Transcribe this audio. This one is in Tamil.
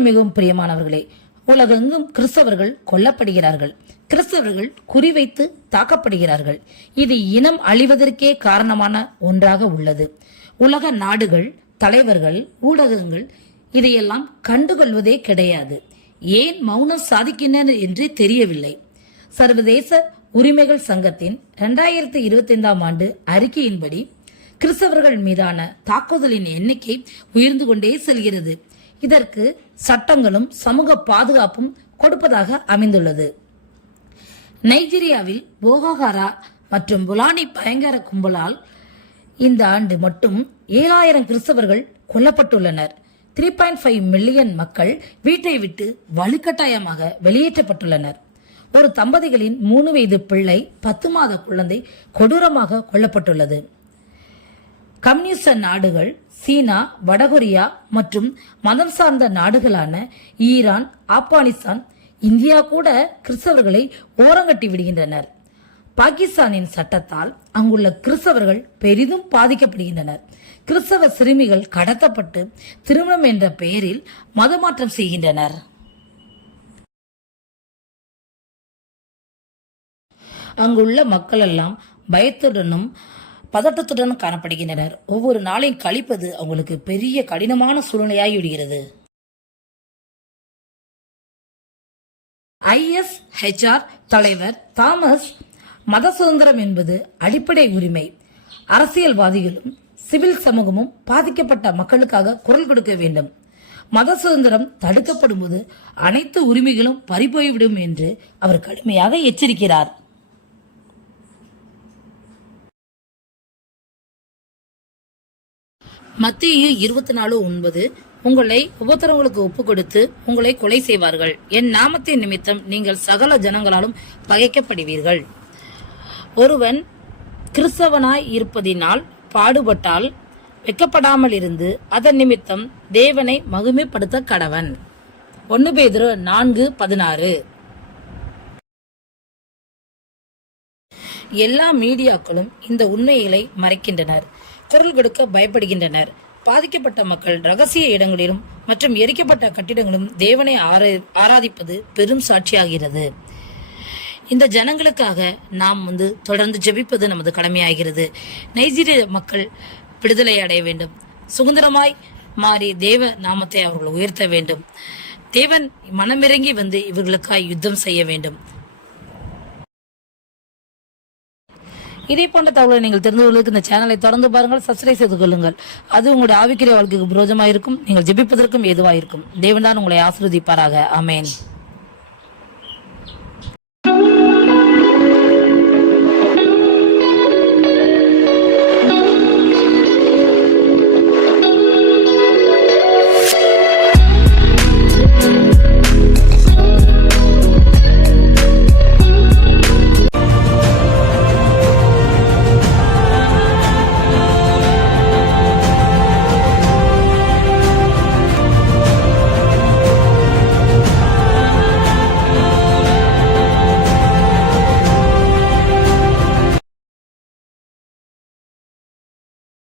கிறிஸ்துவுக்குள் மிகவும் பிரியமானவர்களே, உலகெங்கும் கிறிஸ்தவர்கள் கொல்லப்படுகிறார்கள். கிறிஸ்தவர்கள் குறிவைத்து தாக்கப்படுகிறார்கள். இது இனம் அழிவதற்கே காரணமான ஒன்றாக உள்ளது. உலக நாடுகள், தலைவர்கள், ஊடகங்கள் இதையெல்லாம் கண்டுகொள்வதே கிடையாது. ஏன் மௌனம் சாதிக்கின்றனர் என்று தெரியவில்லை. சர்வதேச உரிமைகள் சங்கத்தின் 2025ஆம் ஆண்டு அறிக்கையின்படி கிறிஸ்தவர்கள் மீதான தாக்குதலின் எண்ணிக்கை உயர்ந்து கொண்டே செல்கிறது. இதற்கு சட்டங்களும் சமூக பாதுகாப்பும் கொடுப்பதாக அமைந்துள்ளது. நைஜீரியாவில் போகோஹாரா மற்றும் புலானி பயங்கர கும்பலால் இந்த ஆண்டு மட்டும் 7000 கிறிஸ்தவர்கள் கொல்லப்பட்டுள்ளனர். 3.5 மில்லியன் மக்கள் வீட்டை விட்டு வலுக்கட்டாயமாக வெளியேற்றப்பட்டுள்ளனர். ஒரு தம்பதிகளின் 3 வயது பிள்ளை 10 மாத குழந்தை கொடூரமாக கொல்லப்பட்டுள்ளது. கம்யூனிஸ்ட் நாடுகள், சீனா, வடகொரியா மற்றும் மதம் சார்ந்த நாடுகளான ஈரான், ஆப்கானிஸ்தான், இந்தியா கூட கிறிஸ்தவர்களை ஓரங்கட்டி விடுகின்றனர். பாகிஸ்தானின் சட்டத்தால் அங்குள்ள கிறிஸ்தவர்கள் பெரிதும் பாதிக்கப்படுகின்றனர். கிறிஸ்தவ சிறுமிகள் கடத்தப்பட்டு திருமணம் என்ற பெயரில் மதமாற்றம் செய்கின்றனர். அங்குள்ள மக்கள் எல்லாம் பயத்துடனும் பதட்டத்துடன் காணப்படுகின்றனர். ஒவ்வொரு நாளையும் கழிப்பது அவங்களுக்கு பெரிய கடினமான சூழ்நிலையாகி விடுகிறது. ISHR தலைவர் தாமஸ், மத சுதந்திரம் என்பது அடிப்படை உரிமை. அரசியல்வாதிகளும் சிவில் சமூகமும் பாதிக்கப்பட்ட மக்களுக்காக குரல் கொடுக்க வேண்டும். மத சுதந்திரம் தடுக்கப்படும் போது அனைத்து உரிமைகளும் பறிபோய்விடும் என்று அவர் கடுமையாக எச்சரிக்கிறார். மத்தேயு 24:9 உங்களை உபத்திரவங்களுக்கு ஒப்பு கொடுத்து உங்களை கொலை செய்வார்கள். என் நாமத்தின் நிமித்தம் நீங்கள் சகல ஜனங்களாலும் பகைக்கப்படுவீர்கள். ஒருவன் கிறிஸ்தவனாய் இருப்பதினால் பாடுபட்டால் வெட்கப்படாமல் இருந்து அதன் நிமித்தம் தேவனை மகிமைப்படுத்த கடவன். 1 பேதுரு 4:16. எல்லா மீடியாக்களும் இந்த உண்மைகளை மறைக்கின்றனர். குரல் கொடுக்க பயப்படுகின்றனர். பாதிக்கப்பட்ட மக்கள் ரகசிய இடங்களிலும் மற்றும் எரிக்கப்பட்ட கட்டிடங்களும் தேவனை ஆராதிப்பது பெரும் சாட்சியாகிறது. இந்த ஜனங்களுக்காக நாம் தொடர்ந்து ஜெபிப்பது நமது கடமையாகிறது. நைஜீரிய மக்கள் விடுதலை அடைய வேண்டும். சுதந்திரமாய் மாறி தேவ நாமத்தை அவர்கள் உயர்த்த வேண்டும். தேவன் மனமிறங்கி இவர்களுக்காய் யுத்தம் செய்ய வேண்டும். இதே போன்ற தகவலை நீங்கள் தெரிந்து கொள்வதற்கு இந்த சேனலை தொடர்ந்து பாருங்கள், சப்ஸ்கிரைப் செய்து கொள்ளுங்கள். அது உங்களுடைய ஆவிக்குரிய வாழ்க்கைக்கு புரோஜமாக இருக்கும். நீங்கள் ஜெபிப்பதற்கும் ஏதுவாக இருக்கும். தேவன் தான் உங்களை ஆசீர்வதிப்பாராக. ஆமென்.